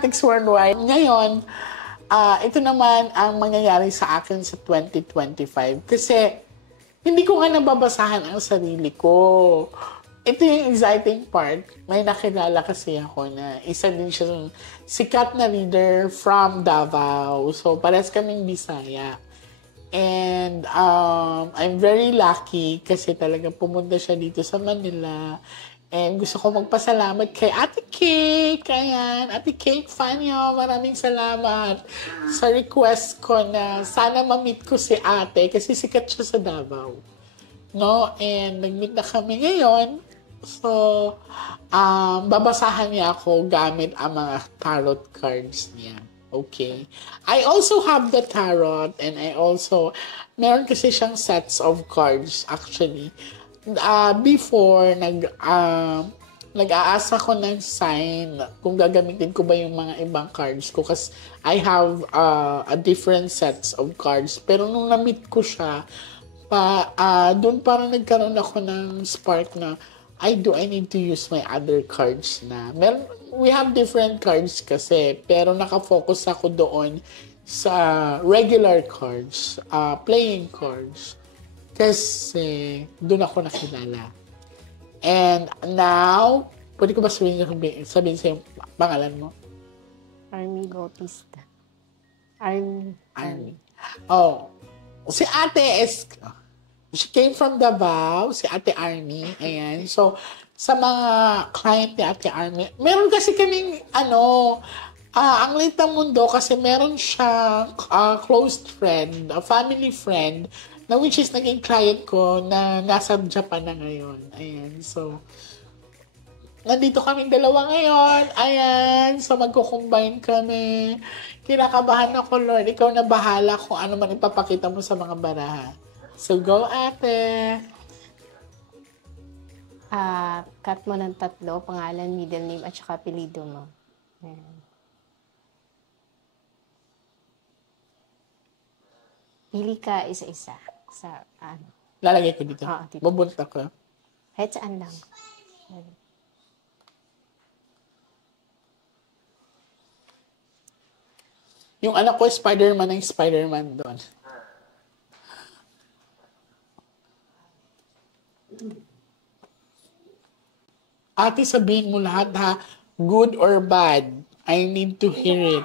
Mathematics Worldwide. Ngayon, ito naman ang mangyayari sa akin sa 2025. Kasi, hindi ko nga nababasahan ang sarili ko. Ito yung exciting part. May nakilala kasi ako na isa din siya sikat na reader from Davao. So, parehas kaming Bisaya. And I'm very lucky kasi talaga pumunta siya dito sa Manila. And gusto ko magpasalamat kay Ate Cake. Ayan, Ate Cake, fan nyo. Maraming salamat sa request ko na sana ma-meet ko si ate kasi sikat siya sa Davao. No? And nag-meet na kami ngayon. So, babasahan niya ako gamit ang mga tarot cards niya. Okay. I also have the tarot and I also, meron kasi siyang sets of cards actually. Before, nag-aasa ko ng sign kung gagamitin ko ba yung mga ibang cards ko kasi I have a different sets of cards. Pero nung na-meet ko siya, doon parang nagkaroon ako ng spark na, I need to use my other cards na. We have different cards kasi, pero nakafocus ako doon sa regular cards, playing cards. Kasi, doon ako nakilala. And now, pwede ko ba sabihin sa'yo pangalan mo? Army Bautista. Army. Oh, si ate is... She came from Davao, si Ate Army. Ayan. So, sa mga client ni Ate Army, meron kasi kaming, ang liit ng mundo kasi meron siyang close friend, a family friend, na which is naging client ko na nasa Japan na ngayon. Ayan. So, nandito kaming dalawa ngayon. Ayan. So, magkukombine kami. Kinakabahan ako, Lord. Ikaw na bahala kung ano man ipapakita mo sa mga baraha. So, go, ate. Cut mo ng 3, pangalan, middle name, at saka apelido mo. Ayan. Pili ka isa-isa. Sa, Lalagay ko dito. Dito. Bubunta ko. Kahit saan lang. Yung anak ko, Spider-Man ng Spider-Man doon. Ate, sabihin mo lahat ha, good or bad. I need to hear it.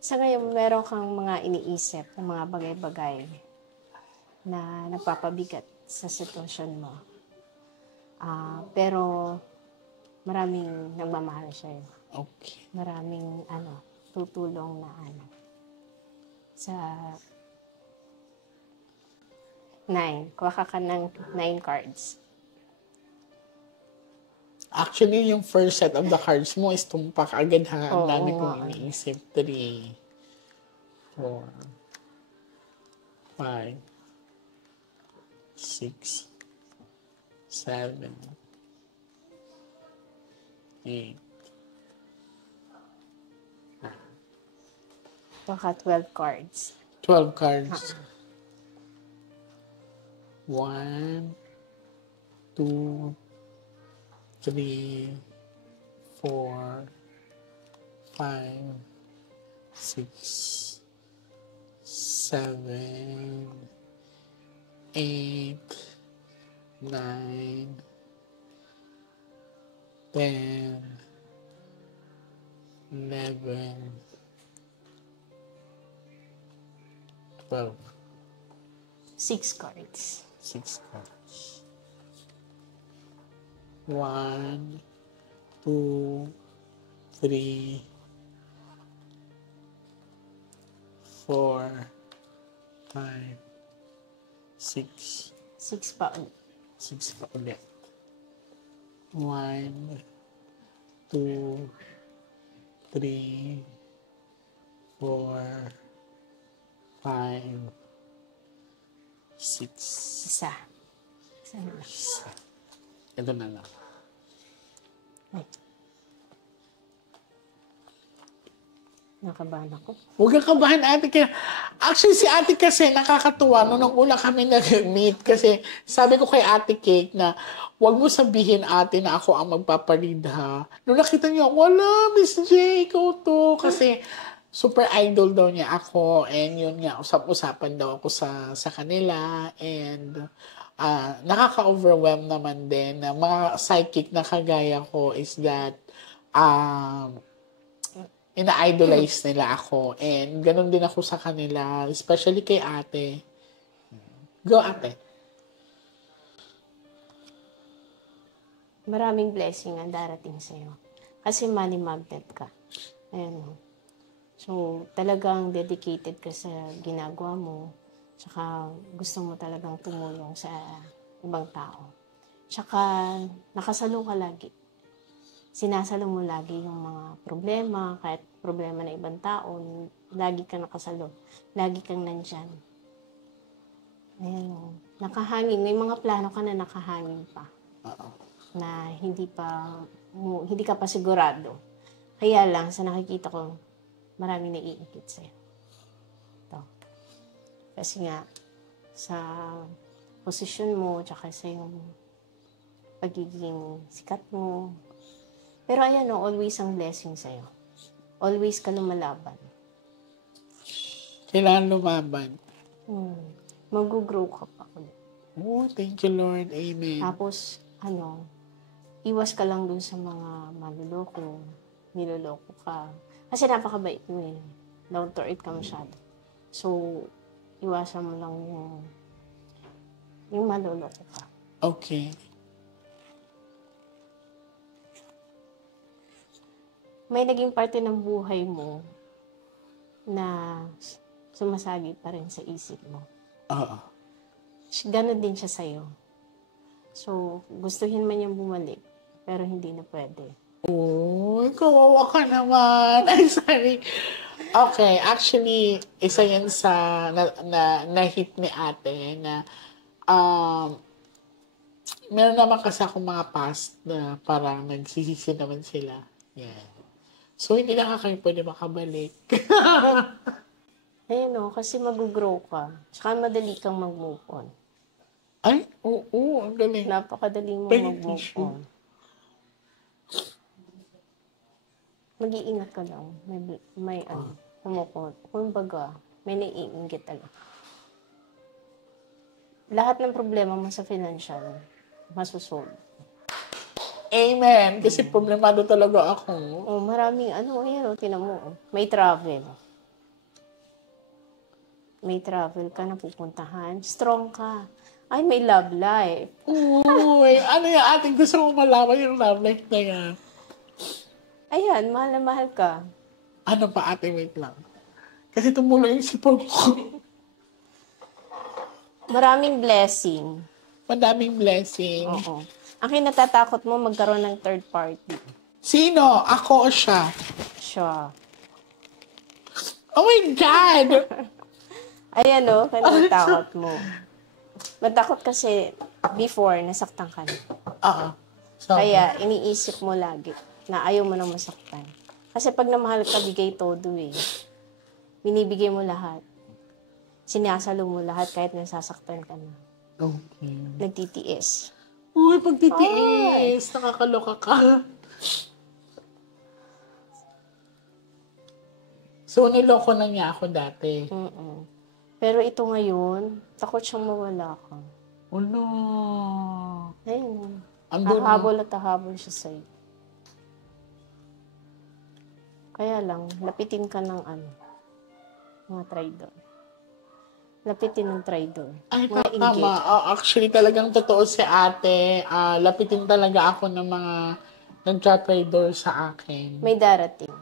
Sa ngayon, meron kang mga iniisip ng mga bagay-bagay na nagpapabigat sa sitwasyon mo. Pero maraming nagmamahal sa'yo. Okay. Maraming tutulong na sa 9. Kuha ka ng 9 cards. Actually, yung first set of the cards mo is tumpak agad ha. Ang dami kong iniisip. 3, 4, 5, 6, 7, 8. Kuha ka 12 cards. 12 cards. 1, 2, 3, 4, 5, 6, 7, 8, 9, 10, 11, 12. 6 cards. 6 cards. 1, 2, 3, 4, 5, 6. 6 pa ulit. 6 pa ulit. 1, 2, 3, 4, 5, 6. Isa na lang. Ito na lang. Nakabahan ako. Huwag kang kabahan, ate. Actually, si ate kasi nakakatuwa nung una kami nag-meet. Kasi sabi ko kay ate Cake na huwag mo sabihin ate na ako ang magpaparead ha. Nung nakita niya, wala, Miss J, ikaw to. Kasi super idol daw niya ako. And yun nga, usap-usapan daw ako sa kanila. And nakaka-overwhelm naman din. Na mga psychic na kagaya ko is that ina-idolize nila ako. And ganun din ako sa kanila, especially kay ate. Go, ate. Maraming blessing ang darating sa'yo. Kasi money magnet ka. Ayan o. So, talagang dedicated ka sa ginagawa mo. Tsaka gusto mo talagang tumulong sa ibang tao. Tsaka nakasalo ka lagi. Sinasalo mo lagi yung mga problema, kahit problema ng ibang tao, lagi kang nakasalo. Lagi kang nandyan. Ayan o. Nakahangin. May mga plano ka na nakahangin pa. Na hindi ka pa sigurado. Kaya lang, sa nakikita ko, maraming naiingit sa'yo. Ito. Kasi nga, sa posisyon mo, tsaka sa yung pagiging sikat mo. Pero ayan o, always ang blessing sa'yo. Always ka lumalaban. Kailangan lumaban. Mag-grow ka pa ulit. Oh, thank you, Lord. Amen. Tapos, iwas ka lang dun sa mga manluloko, niloloko ka. Kasi napakabait mo eh. Down to earth ka masyado. So, iwasan mo lang yung manluloko ka. Okay. May naging parte ng buhay mo na sumasagi pa rin sa isip mo. Oo. Ganon din siya sa'yo. So, gustuhin man niyang bumalik, pero hindi na pwede. Oh, kawawa ka naman. Ay, sorry. Okay, actually, isa yan sa na-hit ni ate na meron naman kasi akong mga past na parang nagsisisi naman sila. Yeah. So, hindi na kayo pwede makabalik. Ayun o, kasi mag-grow ka. Tsaka madali kang mag-move on. Ay, oo, ang galing. Napakadali mo mag-move on. Mag-iingat ka lang. May kumukot. Kumbaga, may naiingit talaga. Lahat ng problema mo sa financial, masusolve. Amen. Kasi problemado talaga ako. Oh, maraming tinan mo. May travel. May travel ka na pupuntahan. Strong ka. Ay, may love life. Uy, ano yung ating gusto mong malaman yung love life na yan? Ayan, mahal na mahal ka. Ano pa ate, wait lang. Kasi tumulo yung sipon ko. Maraming blessing. Madaming blessing. Oo. Ang kinatatakot mo, magkaroon ng third party. Sino? Ako o siya? Siya. Oh my God! Ayan o, kinatatakot mo. Matakot kasi before, nasaktan ka na. Oo. Kaya iniisip mo lagi na ayaw mo nang masaktan. Kasi pag namahal ka, bigay todo eh. Binibigay mo lahat. Sinasalo mo lahat kahit nasasaktan ka na. Okay. Nagtitiis. Uy, pagtitiis. Nakakaloka ka. So, niloko na niya ako dati. Pero ito ngayon, takot siyang mawala ka. Oh no. Ayun. Andun Hahabol at hahabol siya sa'yo. Kaya lang, lapitin ka ng mga traidor. Lapitin ng traidor. Ay, mga tama. Actually, talagang totoo si ate. Lapitin talaga ako ng mga nagtra-traidor sa akin. May darating.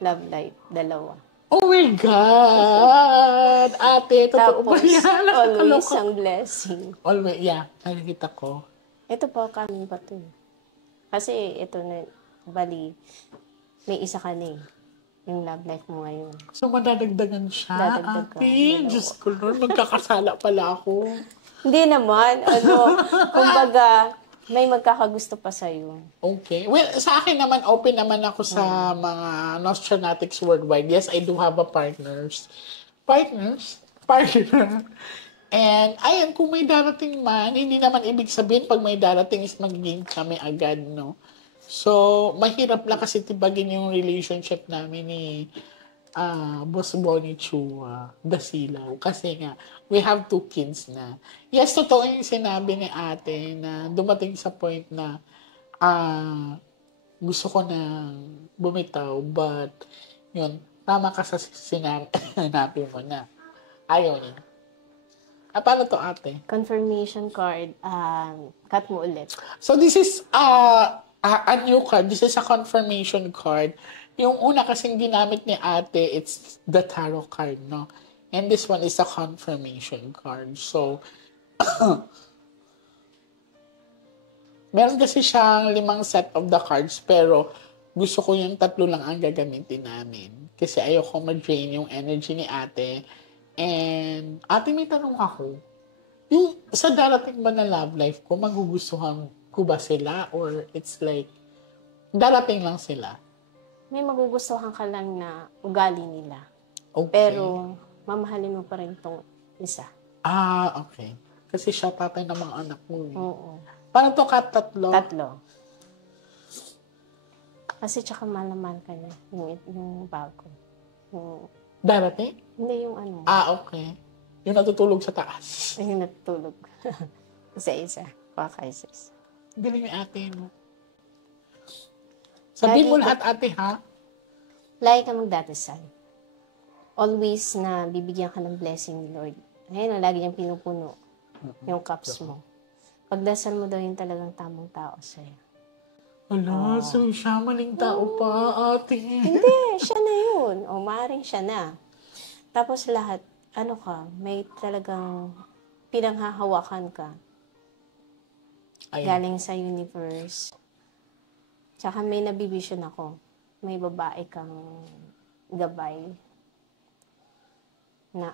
Love life. 2. Oh my God! Ate, totoo ba Tapos, yan? always ang blessing. Always, yeah. Nakikita ko. Ito pa, coming pa to. Kasi ito na, bali, may isa ka na eh. Yung love life mo ngayon. So, madadagdagan siya? Dadagdag ka. Ate, Diyos ko Lord, magkakasala pala ako. Hindi naman. Kumbaga, May magkakagusto pa sa'yo. Okay. Well, sa akin naman, open naman ako sa mga Nostranatics worldwide. Yes, I do have a partners. Partner. And, ayan, kung may darating man, hindi naman ibig sabihin pag may darating is magiging kami agad, no? So, mahirap lang kasi tibagin yung relationship namin ni Boss Bonnie Chua, Dasilaw. Kasi nga, we have 2 kids na. Yes, totoo yung sinabi ni ate na dumating sa point na gusto ko na bumitaw, but yun, tama ka sa sinabi mo na. Ayaw niya. Paano to, ate? Confirmation card, cut mo ulit. So, this is a new card. This is a confirmation card. Yung una kasing ginamit ni ate, it's the tarot card, no? And this one is a confirmation card. So, meron kasi siyang 5 set of the cards, pero gusto ko yung 3 lang ang gagamitin namin. Kasi ayoko ma-drain yung energy ni ate. And, ate, may tanong ako. Yung sa darating ba na love life ko, magugustuhan ko ba sila? Or it's like, darating lang sila? May magugustuhan ka lang na ugali nila. Okay. Pero, mamahalin mo pa rin tong isa. Okay. Kasi siya tatay ng mga anak mo. Eh. Oo. Paano to, Kat? 3? 3. Kasi tsaka mahal ka niya. Yung bago. Yung, Darating? hindi yung ano. Okay. Yung natutulog sa taas. Yung natutulog. Isa-isa. Pakaisis. Galing yung ate, no? Sabihin mo lahat, ate, ha? Lagi ka magdadasal. Always na bibigyan ka ng blessing ni Lord. Ayun, lagi niyang pinupuno. Yung cups mo. Pagdasal mo daw yung talagang tamang tao sa'yo. Ala, so siya maling tao pa, ate. Hindi, siya na yun. O, maaaring siya na. Tapos lahat, may talagang pinanghahawakan ka. Ayun. Galing sa universe. Tsaka may nabivision ako. May babae kang gabay na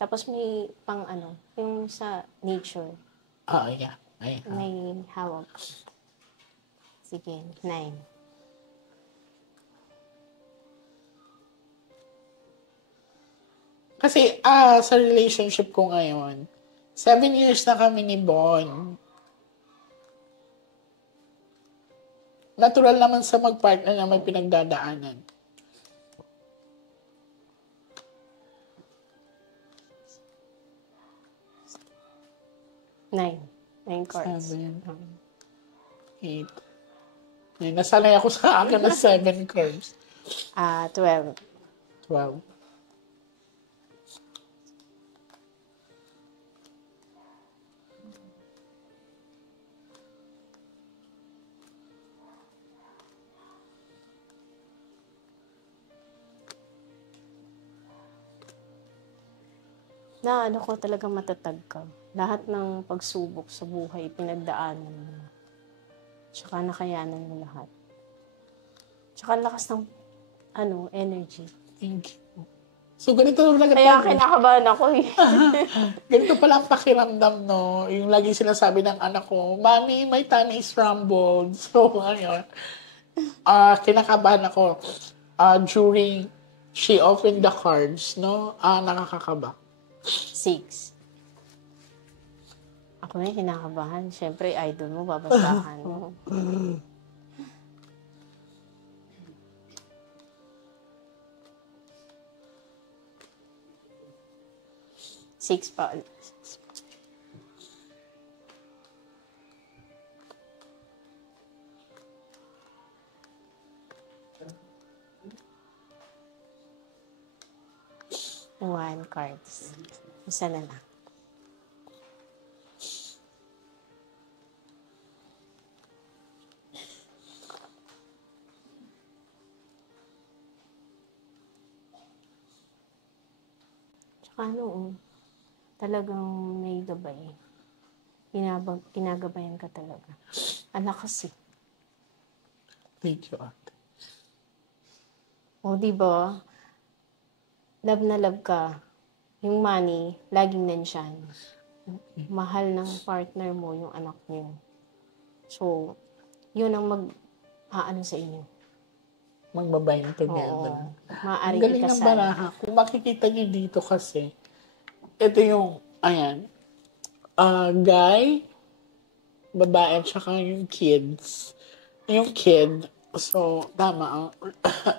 Tapos may pang yung sa nature. Yeah. Ay, May hawak. Sige, 9. Kasi, sa relationship ko ngayon, 7 years na kami ni Bon. Natural naman sa mag-partner na may pinagdadaanan. Nine cards. 7, 8. Nasanay ako sa akin na 7 cards. 12. 12. Na ko talaga matatag ka. Lahat ng pagsubok sa buhay, pinagdaanan mo. Tsaka nakayanan mo lahat. Tsaka lakas ng energy. Thank you. So, ganito lang Kaya kinakabahan ako eh. Ganito pala ang pakiramdam, no? Yung lagi sinasabi ng anak ko, Mommy, my tummy is rumbled. So, ngayon, kinakabahan ako. During she opened the cards, no? Nakakakaba. 6. Ako na yung kinakabahan. Siyempre, idol mo, babasahan mo. 6 pa ulit. One cards. Isa na lang. Tsaka talagang may gabay. Kinagabayan ka talaga. Anak kasi. Thank you, ate. O, diba? Love na love ka. Yung money, laging nandyan. Mahal ng partner mo yung anak niyo. So, yun ang mag-aano sa inyo. Magbabind together. Oo. Ang Maaaring galing ng ikasal. baraha. Kung makikita niyo dito kasi, ito yung, ayan, guy, babae, at saka yung kids. Yung kid, so, tama ang,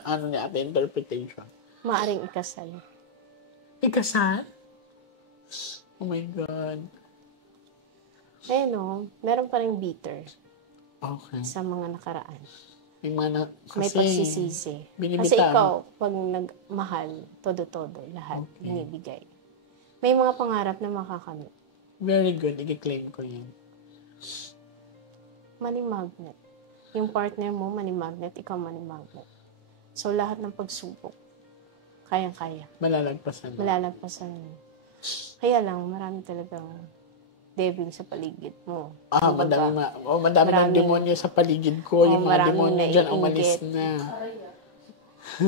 ano niya, interpretation. Maaaring ikasal. Ikasal? Oh my God. Ayun o, meron pa rin bitter Okay. sa mga nakaraan. May mana, May kasi, pagsisisi. Kasi binibitaw. ikaw, pag nagmahal, todo-todo, lahat, binibigay. May mga pangarap na makakamit. Very good. I-claim ko yan. Money magnet. Yung partner mo, money magnet, ikaw money magnet. So, lahat ng pagsubok, kayang-kaya. Malalagpasan na. Malalagpasan mo. Kaya lang, marami talagang devil sa paligid mo. Kumbaga, madami ng demonyo sa paligid ko. Yung mga maraming demonyo dyan, umalis naiinggit. na.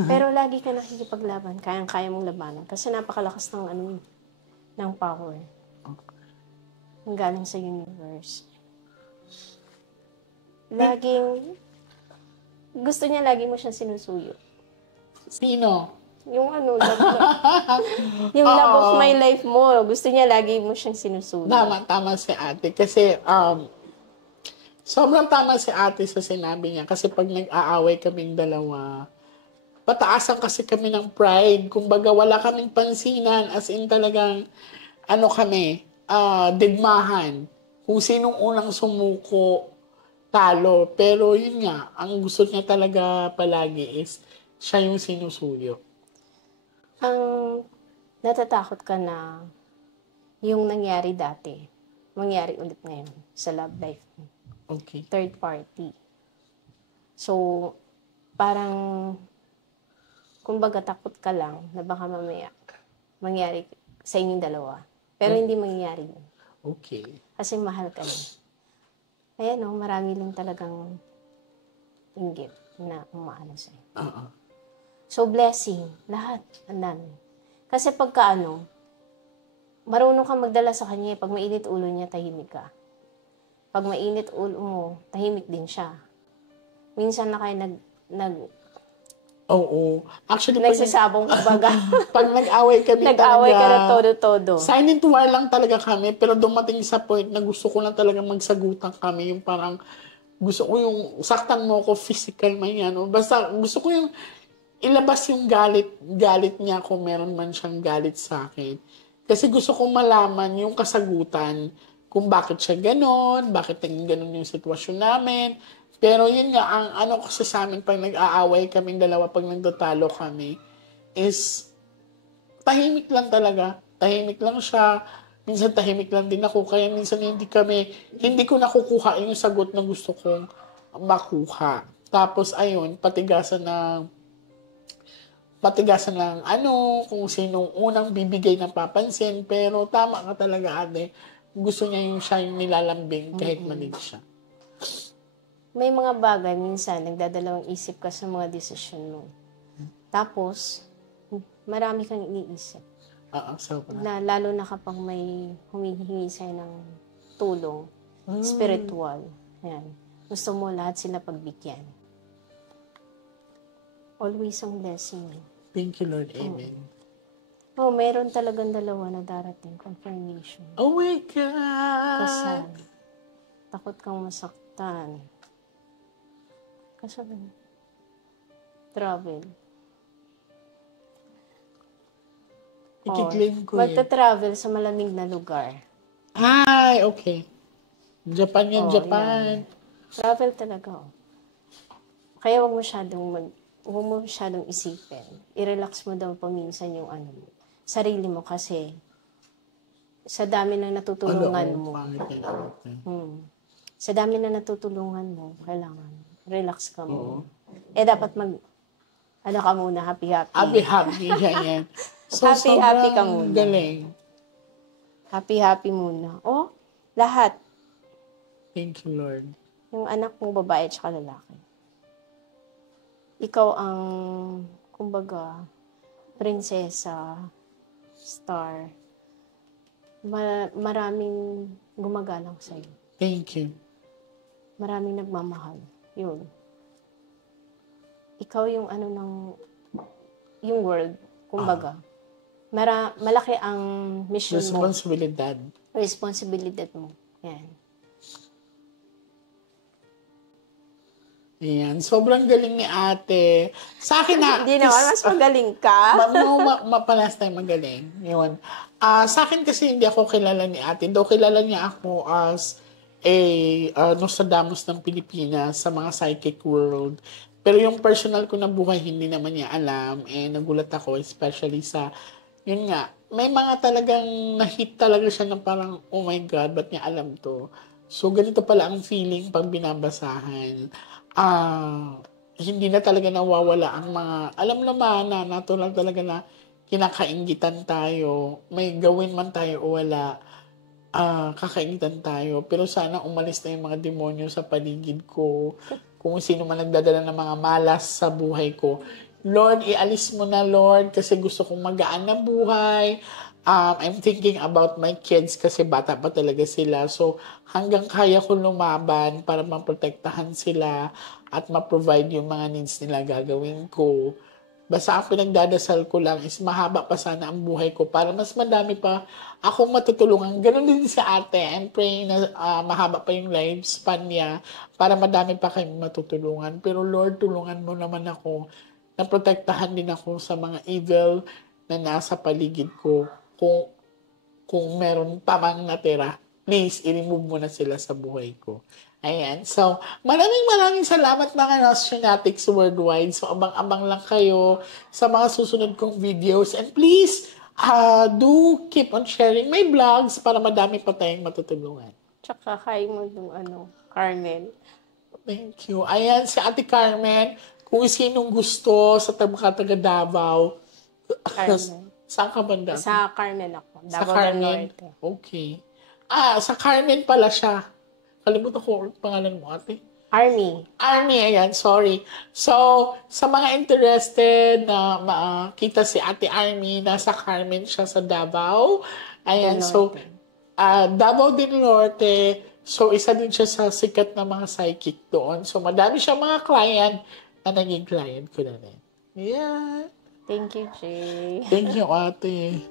Pero lagi ka nakikipaglaban, kayang-kaya mong labanan. Kasi napakalakas ng ng power. Ang galing sa universe. Gusto niya lagi mo siyang sinusuyo. Sino? Yung love of my life mo. Gusto niya lagi mo siyang sinusuyo. Tama si ate. Kasi, sobrang tama si ate sa sinabi niya. Kasi pag nag-aaway kaming dalawa, pataasan kasi kami ng pride. Kumbaga, wala kaming pansinan. As in talagang, digmahan. Kung sinong unang sumuko, talo. Pero yun nga, ang gusto niya talaga palagi is siya yung sinusuyo. Ang natatakot ka na yung nangyari dati, mangyari ulit ngayon sa love life mo. Okay. Third party. So, parang, kumbaga takot ka lang na baka mamaya mangyari sa inyong dalawa. Pero hindi mangyayari yun. Okay. Kasi mahal ka na. Ayan o, marami lang talagang inggit na umaano sa'yo. So, blessing. Lahat. Andan. Kasi pagka marunong kang magdala sa kanya. Pag mainit ulo niya, tahimik ka. Pag mainit ulo mo, tahimik din siya. Minsan na kayo Oo. Actually, nagsasabong kumbaga. pag nag-away kami Nag-away ka talaga, na todo-todo. silent war lang talaga kami, pero dumating sa point na gusto ko lang talaga magsagutan kami. Yung parang, gusto ko yung saktan mo ko physical man yan. Basta gusto ko yung ilabas yung galit niya kung meron man siyang galit sa akin. Kasi gusto kong malaman yung kasagutan kung bakit siya ganon, bakit naging ganon yung sitwasyon namin. Pero yun nga, ang kasi sa amin pag nag-aaway kaming dalawa, pag nagtatalo kami, is tahimik lang talaga. Tahimik lang siya. Minsan tahimik lang din ako. Kaya minsan hindi ko nakukuha yung sagot na gusto kong makuha. Tapos ayun, patigasan ng kung sinong unang bibigay ng papansin. Pero tama ka talaga, ate. Gusto niya siya yung nilalambing kahit mali siya. May mga bagay, minsan, nagdadalawang isip ka sa mga desisyon mo. Tapos, marami kang iniisip. Lalo na kapag may humihingi sa'yo ng tulong, spiritual. Yan. Gusto mo lahat sila pagbigyan. Always ang blessing. Thank you, Lord. Amen. Meron talagang dalawa na darating. Confirmation. Oh my God! Kasal. Takot kang masaktan. Kasal. Travel. I-claim ko magta-travel sa malamig na lugar. Ay, okay. Japan yan, Japan. Yan. Travel talaga. Kaya huwag mo masyadong isipin. I-relax mo daw paminsan yung sarili mo kasi sa dami na natutulungan mo. Sa dami na natutulungan mo, kailangan relax ka mo. Dapat ka muna, happy. Happy, yan. So, happy ka muna. Galing. Happy muna. Lahat. Thank you, Lord. Yung anak mo, babae at saka lalaki. Ikaw ang, kumbaga, prinsesa, star. Maraming gumagalang sa'yo. Thank you. maraming nagmamahal. Yun. Ikaw yung yung world, kumbaga. Malaki ang mission mo. Responsibilidad mo. Yan. Ayan. Sobrang galing ni ate. Sa akin na... Hindi naman, mas magaling ka. Mapalas tayo magaling. Yun. Sa akin kasi hindi ako kilala ni ate. Though kilala niya ako as Nostradamus ng Pilipinas sa mga psychic world. Pero yung personal ko na buhay, hindi naman niya alam. Nagulat ako, especially sa... Yun nga, may mga talagang na-hit talaga siya na parang, oh my God, ba't niya alam to? So, ganito pala ang feeling pag binabasahan. Hindi na talaga nawawala ang mga, alam naman na natural talaga na kinakaingitan tayo. May gawin man tayo o wala, kakaingitan tayo. Pero sana umalis na yung mga demonyo sa paligid ko. Kung sino man nagdadala ng mga malas sa buhay ko. Lord, ialis mo na, Lord, kasi gusto kong magaan na buhay. I'm thinking about my kids kasi bata pa talaga sila. So, hanggang kaya ko lumaban para maprotektahan sila at ma-provide yung mga needs nila gagawin ko. Basta ang pinagdadasal ko lang is mahaba pa sana ang buhay ko para mas madami pa akong matutulungan. Ganun din sa ate. I'm praying na mahaba pa yung lifespan niya para madami pa kayong matutulungan. Pero Lord, tulungan mo naman ako na protektahan din ako sa mga evil na nasa paligid ko. Kung meron pa mang natira, please, i-remove mo na sila sa buhay ko. Ayan. So, maraming salamat mga Nostranatics worldwide. So, abang-abang lang kayo sa mga susunod kong videos. And please, do keep on sharing my vlogs para madami pa tayong matutulungan. Tsaka kain mo yung Carmen. Thank you. Ayan, si Ate Carmen. Kung sinong gusto sa taga Davao. Carmen. Saan ka banda? Sa Carmen ako. Sa Davao del Carmen? Norte. Okay. Sa Carmen pala siya. Kalimutan ko ang pangalan mo, ate. Army, ayan. Sorry. So, sa mga interested na makita si Ate Army, nasa Carmen siya sa Davao. Ayan. So, Davao del Norte. So, isa din siya sa sikat na mga psychic doon. So, madami siya mga client na naging client ko na rin. Yeah. Thank you, Jay. Thank you, ate.